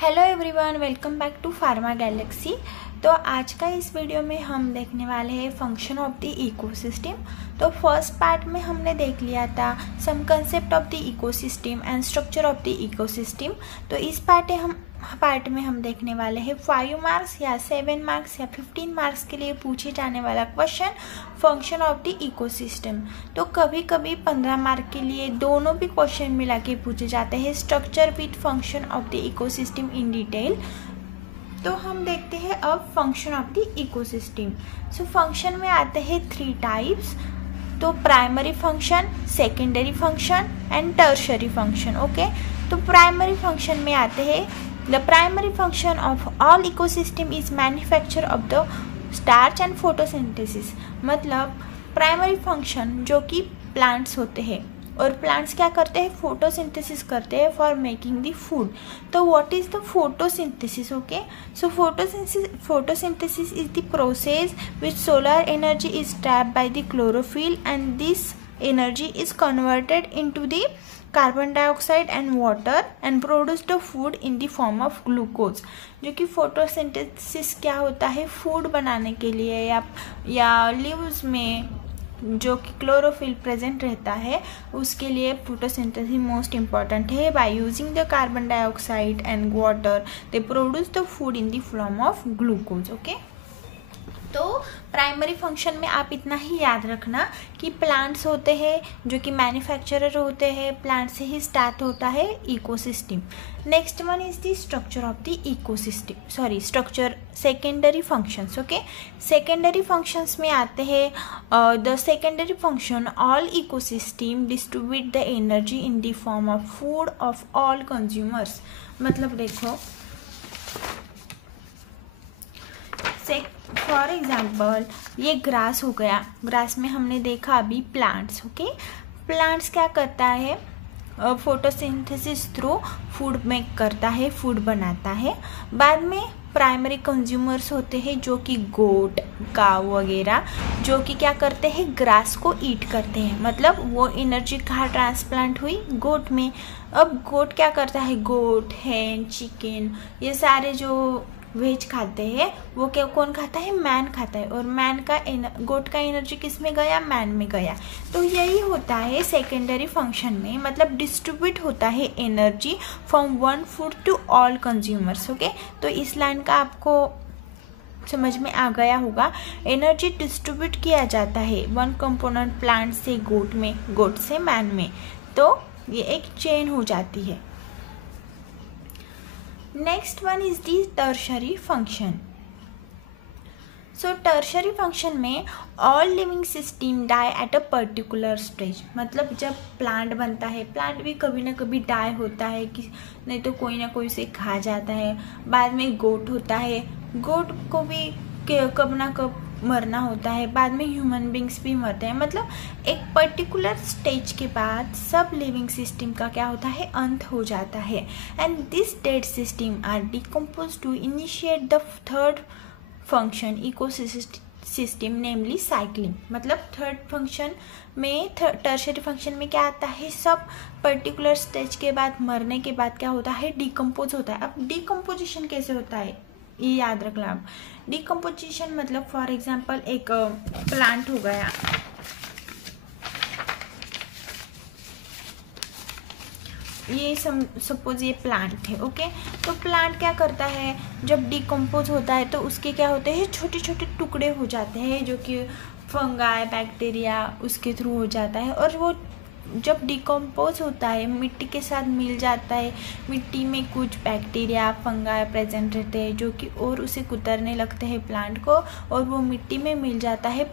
Hello everyone, welcome back to Pharma Galaxy. तो आज का इस वीडियो में हम देखने वाले हैं फंक्शन ऑफ द इकोसिस्टम। तो फर्स्ट पार्ट में हमने देख लिया था some concept of the ecosystem and structure of the ecosystem. तो इस पार्ट में हम देखने वाले हैं 5 मार्क्स या 7 मार्क्स या 15 मार्क्स के लिए पूछे जाने वाला question function of the ecosystem. तो कभी कभी 15 मार्क के लिए दोनों भी क्वेश्चन मिला के पूछे जाते हैं, structure with function of the ecosystem in detail. तो हम देखते हैं अब function of the ecosystem. So function में आते हैं 3 टाइप्स। तो primary function, secondary function and tertiary function. Okay, तो प्राइमरी फंक्शन में आते हैं the primary function of all ecosystem is manufacture of the starch and photosynthesis. मतलब प्राइमरी फंक्शन जो कि प्लांट्स होते हैं और प्लांट्स क्या करते हैं, फोटोसिंथेसिस करते हैं फॉर मेकिंग द फूड। तो what is the photosynthesis? Okay, so photosynthesis is the process which solar energy is trapped by the chlorophyll and this energy is converted into the carbon dioxide and water and produce the food in the form of glucose. जो कि photosynthesis क्या होता है, food बनाने के लिए या leaves में जो कि क्लोरोफिल प्रेजेंट रहता है उसके लिए फोटोसिंथेसिस मोस्ट इम्पॉर्टेंट है। By using the carbon dioxide and water they produce the food in the form of glucose. Okay, तो प्राइमरी फंक्शन में आप इतना ही याद रखना कि प्लांट्स होते हैं जो कि मैन्युफैक्चरर होते हैं, प्लांट से ही स्टार्ट होता है ecosystem. Next one is the structure of the ecosystem, structure secondary functions. Okay, secondary functions में आते हैं the secondary function all ecosystem distribute the energy in the form of food of all consumers. मतलब देखो, for example ये grass हो गया, grass में हमने देखा अभी प्लांट्स। ओके, प्लांट्स क्या करता है, फोटोसिंथेसिस थ्रू फूड मेक करता है, फूड बनाता है। बाद में प्राइमरी कंज्यूमर्स होते हैं जो कि गोट, काव वगैरह, जो कि क्या करते हैं, ग्रास को ईट करते हैं। मतलब वो एनर्जी कहाँ ट्रांसप्लांट हुई, गोट में। अब गोट क्या करता है, गोट, हैन, चिकन, ये सारे जो वेज खाते हैं वो क्या कौन खाता है, मैन खाता है। और मैन का गोट का एनर्जी किस में गया, मैन में गया। तो यही होता है सेकेंडरी फंक्शन में, मतलब डिस्ट्रीब्यूट होता है energy from one food to all consumers. Okay, तो इस लाइन का आपको समझ में आ गया होगा। एनर्जी डिस्ट्रीब्यूट किया जाता है वन कंपोनेंट प्लांट से गोट में, गोट से मैन में, तो ये एक चेन हो जाती है। Next one is the tertiary function. So tertiary function में all living system die at a particular stage. मतलब जब प्लांट बनता है, प्लांट भी कभी ना कभी डाई होता है कि नहीं तो कोई ना कोई उसे खा जाता है। बाद में गोट होता है, गोट को भी कब ना कब मरना होता है। बाद में ह्यूमन बींग्स भी मरते हैं। मतलब एक पर्टिकुलर स्टेज के बाद सब लिविंग सिस्टम का क्या होता है, अंत हो जाता है। And this dead system are decompose to initiate the third function ecosystem namely cycling. मतलब थर्ड फंक्शन में, टर्शरी फंक्शन में क्या आता है, सब पर्टिकुलर स्टेज के बाद, मरने के बाद क्या होता है, डिकम्पोज होता है। अब डिकम्पोजिशन कैसे होता है ये याद रखना आप। डिकम्पोजिशन मतलब फॉर एग्जांपल एक प्लांट हो गया, ये सपोज ये प्लांट है। ओके, तो प्लांट क्या करता है, जब डिकम्पोज होता है तो उसके क्या होते हैं, छोटे छोटे टुकड़े हो जाते हैं जो कि फंगाई, बैक्टीरिया उसके थ्रू हो जाता है। और वो जब डिकम्पोज होता है मिट्टी के साथ मिल जाता है, मिट्टी में कुछ बैक्टीरिया, फंगाई प्रेजेंट रहते हैं जो कि और उसे कुतरने लगते हैं प्लांट को, और वो मिट्टी में मिल जाता है,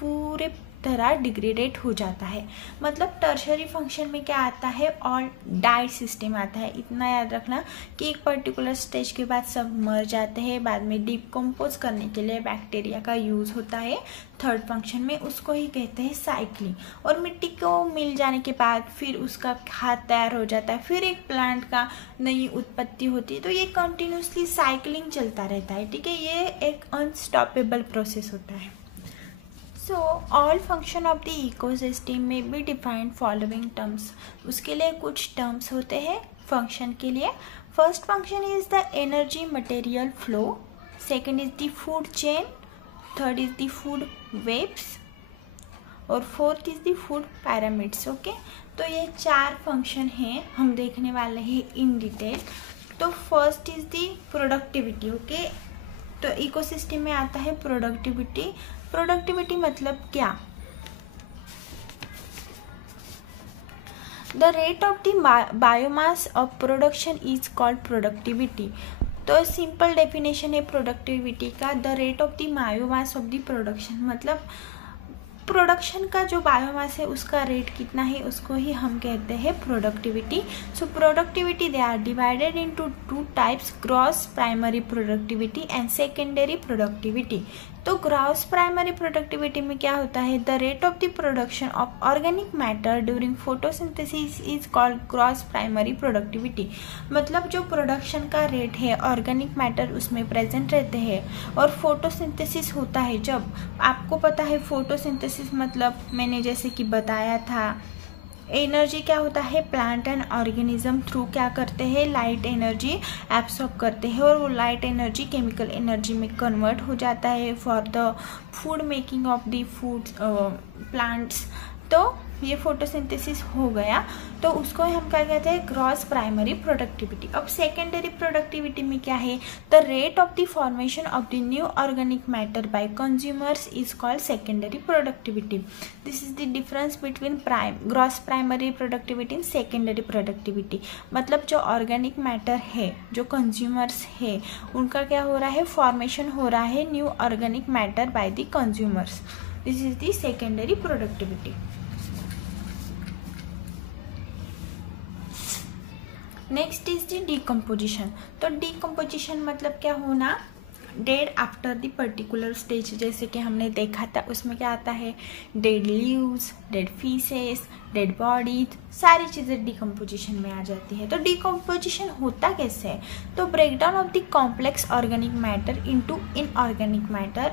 पूरे तरह डिग्रेडेट हो जाता है। मतलब टर्शरी फंक्शन में क्या आता है, ऑल डाई सिस्टम आता है। इतना याद रखना कि एक पर्टिकुलर स्टेज के बाद सब मर जाते हैं, बाद में डिकम्पोज करने के लिए बैक्टीरिया का यूज़ होता है थर्ड फंक्शन में, उसको ही कहते हैं साइक्लिंग। और मिट्टी को मिल जाने के बाद फिर उसका खाद तैयार हो जाता है, फिर एक प्लांट का नई उत्पत्ति होती है। तो ये कंटिन्यूसली साइक्लिंग चलता रहता है, ठीक है। ये एक अनस्टॉपेबल प्रोसेस होता है। So all function of the ecosystem में बी डिफाइंड फॉलोइंग टर्म्स। उसके लिए कुछ टर्म्स होते हैं फंक्शन के लिए। First function is the energy material flow, second is the food chain, third is the food webs और fourth is the food pyramids. Okay, तो ये 4 फंक्शन हैं, हम देखने वाले हैं इन डिटेल। तो first is the productivity. Okay, तो इकोसिस्टम में आता है प्रोडक्टिविटी। प्रोडक्टिविटी मतलब क्या? The rate of the biomass of production is called productivity. तो सिंपल डेफिनेशन है प्रोडक्टिविटी का, the rate of the biomass of the production, मतलब प्रोडक्शन का जो बायोमास है उसका रेट कितना है, उसको ही हम कहते हैं productivity. So productivity they are divided into 2 types, gross primary productivity and secondary productivity. तो ग्रॉस प्राइमरी प्रोडक्टिविटी में क्या होता है? The rate of the production of organic matter during photosynthesis is called gross primary productivity. मतलब जो production का rate है, organic matter उसमें प्रेजेंट रहते हैं और फोटोसिंथेसिस होता है। जब आपको पता है फोटोसिंथेसिस मतलब मैंने जैसे कि बताया था, एनर्जी क्या होता है, प्लांट एंड ऑर्गेनिज्म थ्रू क्या करते हैं, लाइट एनर्जी एब्सॉर्ब करते हैं और वो लाइट एनर्जी केमिकल एनर्जी में कन्वर्ट हो जाता है for the food making of the food plants. तो ये फोटोसिंथेसिस हो गया, तो उसको हम क्या कहते हैं, ग्रॉस प्राइमरी प्रोडक्टिविटी। अब सेकेंडरी प्रोडक्टिविटी में क्या है? The rate of the formation of the new organic matter bye consumers is called secondary productivity. This is the difference between gross primary productivity and secondary productivity. मतलब जो organic matter है, जो consumers है, उनका क्या हो रहा है, फॉर्मेशन हो रहा है new organic matter by the consumers. This is the secondary productivity. Next is the decomposition. तो डिकम्पोजिशन मतलब क्या होना, dead after the particular stage. जैसे कि हमने देखा था उसमें क्या आता है, dead leaves, dead faeces, dead bodies, सारी चीज़ें डिकम्पोजिशन में आ जाती है। तो डिकम्पोजिशन होता कैसे है? तो breakdown of the complex organic matter into inorganic matter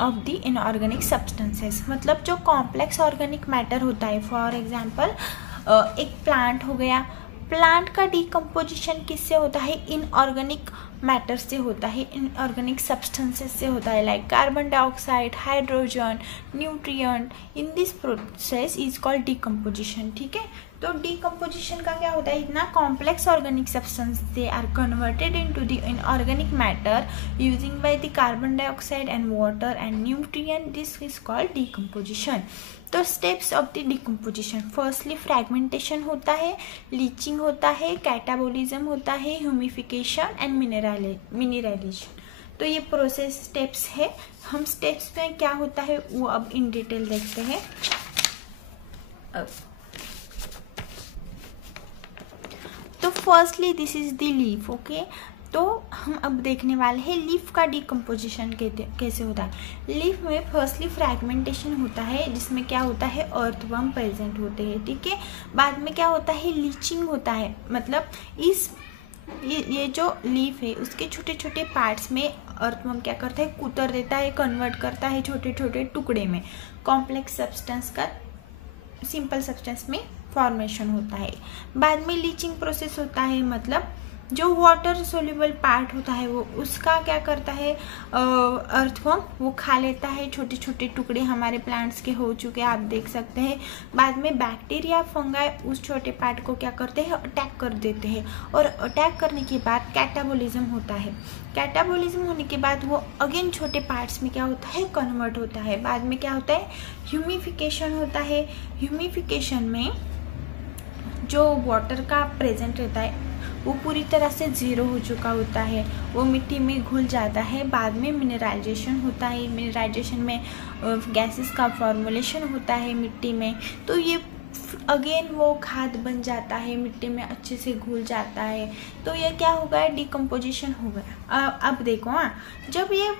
of the inorganic substances. मतलब जो कॉम्प्लेक्स ऑर्गेनिक मैटर होता है, फॉर एग्जांपल एक प्लांट हो गया, प्लांट का डिकम्पोजिशन किससे होता है, इनऑर्गेनिक मैटर से होता है, इनऑर्गेनिक सब्सटेंसेस से होता है, like carbon dioxide, hydrogen, nutrient. In this process is called decomposition. ठीक है, तो डिकम्पोजिशन का क्या होता है, इतना complex organic substance they are converted into the inorganic matter using by the carbon dioxide and water and nutrient. This is called decomposition. तो steps of the decomposition, firstly fragmentation होता है, लीचिंग होता है, कैटाबोलिज्म होता है, humification and mineralisation. तो ये process steps है। हम स्टेप्स में क्या होता है वो अब इन डिटेल देखते हैं। तो firstly this is the leaf. Okay, तो हम अब देखने वाले हैं लीफ का डिकम्पोजिशन कैसे होता है। लीफ में फर्स्टली फ्रैगमेंटेशन होता है, जिसमें क्या होता है, अर्थवर्म प्रेजेंट होते हैं। ठीक है, बाद में क्या होता है, लीचिंग होता है। मतलब ये जो लीफ है उसके छोटे छोटे पार्ट्स में अर्थवर्म क्या करता है, कुतर देता है, कन्वर्ट करता है छोटे छोटे टुकड़े में, कॉम्प्लेक्स सब्सटेंस का सिंपल सब्सटेंस में फॉर्मेशन होता है। बाद में लीचिंग प्रोसेस होता है, मतलब जो वाटर सोल्यूबल पार्ट होता है वो उसका क्या करता है, अर्थवर्म वो खा लेता है, छोटे छोटे टुकड़े हमारे प्लांट्स के हो चुके आप देख सकते हैं। बाद में बैक्टीरिया फंगाई उस छोटे पार्ट को क्या करते हैं, अटैक कर देते हैं, और अटैक करने के बाद कैटाबोलिज्म होता है। कैटाबोलिज्म होने के बाद वो अगेन छोटे पार्ट्स में क्या होता है, कन्वर्ट होता है। बाद में क्या होता है, ह्यूमिफिकेशन होता है। ह्यूमिफिकेशन में जो वाटर का प्रेजेंट रहता है वो पूरी तरह से ज़ीरो हो चुका होता है, वो मिट्टी में घुल जाता है। बाद में मिनरलाइजेशन होता है, मिनरलाइजेशन में गैसेस का फॉर्मुलेशन होता है मिट्टी में, तो ये अगेन वो खाद बन जाता है, मिट्टी में अच्छे से घुल जाता है। तो ये क्या हो गया, डिकम्पोजिशन हो गया। अब देखो, जब ये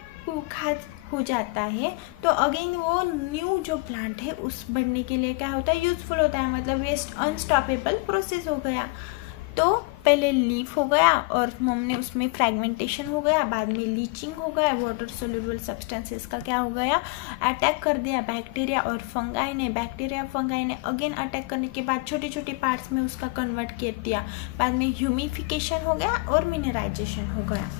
खाद हो जाता है तो अगेन वो न्यू जो प्लांट है उस बढ़ने के लिए क्या होता है, यूजफुल होता है। मतलब ये अनस्टॉपेबल प्रोसेस हो गया। तो पहले लीफ हो गया और हमने उसमें फ्रेगमेंटेशन हो गया, बाद में लीचिंग हो गया, वाटर सोल्यूबल सब्सटेंसेस का क्या हो गया, अटैक कर दिया बैक्टीरिया और फंगाई ने। बैक्टीरिया फंगाई ने अगेन अटैक करने के बाद छोटे छोटे पार्ट्स में उसका कन्वर्ट कर दिया, बाद में ह्यूमिफिकेशन हो गया और मिनराइजेशन हो गया।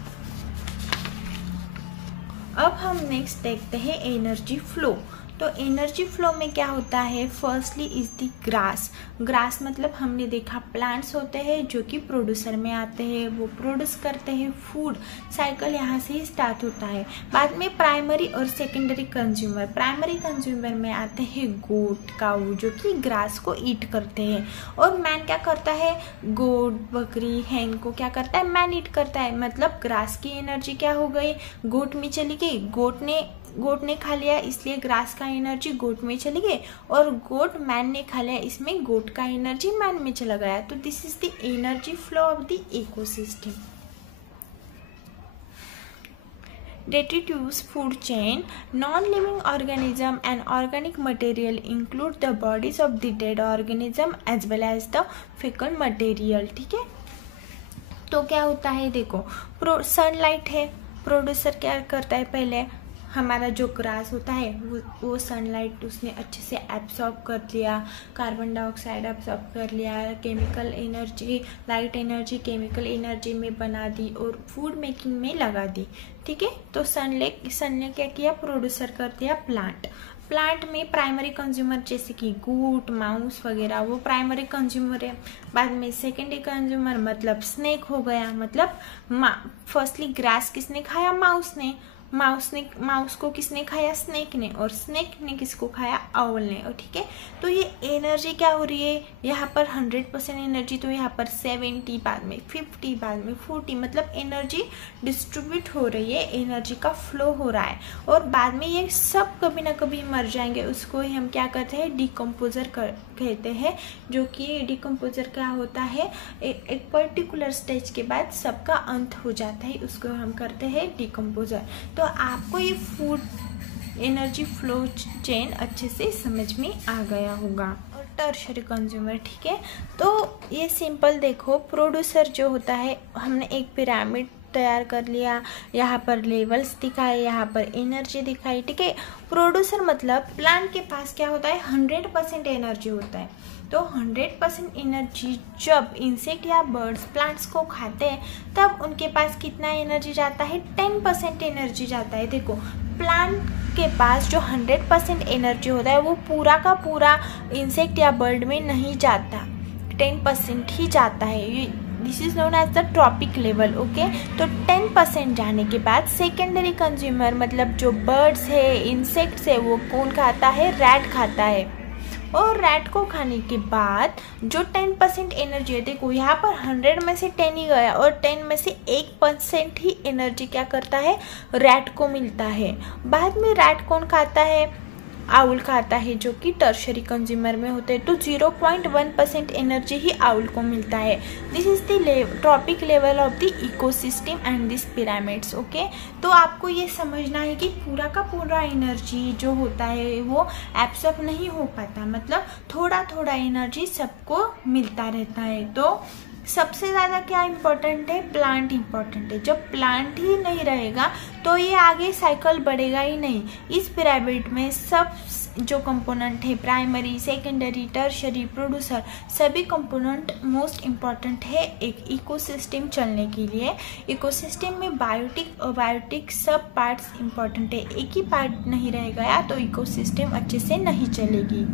अब हम नेक्स्ट देखते हैं एनर्जी फ्लो। तो एनर्जी फ्लो में क्या होता है, firstly is the grass. Grass मतलब हमने देखा प्लांट्स होते हैं जो कि प्रोड्यूसर में आते हैं, वो प्रोड्यूस करते हैं फूड, साइकिल यहाँ से ही स्टार्ट होता है। बाद में प्राइमरी और सेकेंडरी कंज्यूमर। प्राइमरी कंज्यूमर में आते हैं गोट, काऊ, जो कि ग्रास को ईट करते हैं। और मैन क्या करता है, गोट, बकरी, हैन को क्या करता है, मैन ईट करता है। मतलब ग्रास की एनर्जी क्या हो गई, गोट में चली गई, गोट ने खा लिया इसलिए ग्रास का एनर्जी गोट में चली गई, और गोट मैन ने खा लिया इसमें गोट का एनर्जी मैन में चला गया। तो this is the energy flow of the ecosystem. Deciduous food chain, non-living organism and organic material include the bodies of the dead organism as well as the fecal material। ठीक है, तो क्या होता है, देखो सनलाइट है, प्रोड्यूसर क्या करता है, पहले हमारा जो ग्रास होता है वो सनलाइट उसने अच्छे से एब्सॉर्ब कर लिया, कार्बन डाइऑक्साइड एब्सॉर्ब कर लिया, chemical energy, light energy chemical energy में बना दी और फूड मेकिंग में लगा दी। ठीक है, तो सन ने क्या किया, प्रोड्यूसर कर दिया प्लांट में प्राइमरी कंज्यूमर जैसे कि गूट, माउस वगैरह, वो प्राइमरी कंज्यूमर है। बाद में सेकेंडरी कंज्यूमर मतलब स्नेक हो गया। मतलब फर्स्टली ग्रास किसने खाया, माउस ने, माउस को किसने खाया, स्नेक ने, और स्नेक ने किसको खाया, आउल ने। और ठीक है, तो ये एनर्जी क्या हो रही है, यहाँ पर 100% एनर्जी, तो यहाँ पर 70, बाद में 50, बाद में 40, मतलब एनर्जी डिस्ट्रीब्यूट हो रही है, एनर्जी का फ्लो हो रहा है। और बाद में ये सब कभी ना कभी मर जाएंगे, उसको ही हम क्या कहते हैं, डिकम्पोजर कहते हैं। जो कि डिकम्पोजर क्या होता है, एक पर्टिकुलर स्टेज के बाद सबका अंत हो जाता है, उसको हम करते हैं डिकम्पोजर। तो आपको ये फूड एनर्जी फ्लो चेन अच्छे से समझ में आ गया होगा। और टर्शरी कंज्यूमर, ठीक है, तो ये सिंपल देखो, प्रोड्यूसर जो होता है, हमने एक पिरामिड तैयार कर लिया, यहाँ पर लेवल्स दिखाए, यहाँ पर एनर्जी दिखाई। ठीक है, प्रोड्यूसर मतलब प्लांट के पास क्या होता है, 100% एनर्जी होता है। तो 100% एनर्जी जब इंसेक्ट या बर्ड्स प्लांट्स को खाते हैं तब उनके पास कितना एनर्जी जाता है, 10% एनर्जी जाता है। देखो, प्लांट के पास जो 100% एनर्जी होता है वो पूरा का पूरा इंसेक्ट या बर्ड में नहीं जाता, 10% ही जाता है। This is known as the trophic level. Okay, तो 10% जाने के बाद सेकेंडरी कंज्यूमर मतलब जो बर्ड्स है, इंसेक्ट्स है, वो कौन खाता है, रैट खाता है। और रैट को खाने के बाद जो 10% एनर्जी है, देखो यहाँ पर 100 में से 10 ही गया और 10 में से 1% ही एनर्जी क्या करता है, रैट को मिलता है। बाद में रैट कौन खाता है, आउल खाता है, जो कि टर्शरी कंज्यूमर में होते हैं। तो 0.1% एनर्जी ही आउल को मिलता है। This is the trophic level of the ecosystem and this pyramids. Okay, तो आपको ये समझना है कि पूरा का पूरा एनर्जी जो होता है वो एब्सॉर्ब नहीं हो पाता, मतलब थोड़ा थोड़ा एनर्जी सबको मिलता रहता है। तो सबसे ज़्यादा क्या इम्पोर्टेंट है, प्लांट इम्पोर्टेंट है। जब प्लांट ही नहीं रहेगा तो ये आगे साइकिल बढ़ेगा ही नहीं। इस पिरामिड में सब जो कंपोनेंट है, प्राइमरी, सेकेंडरी, टर्शरी, प्रोड्यूसर, सभी कंपोनेंट मोस्ट इम्पॉर्टेंट है एक इकोसिस्टम चलने के लिए। इकोसिस्टम में बायोटिक, अबायोटिक सब पार्ट्स इम्पॉर्टेंट है। एक ही पार्ट नहीं रह गया तो इकोसिस्टम अच्छे से नहीं चलेगी।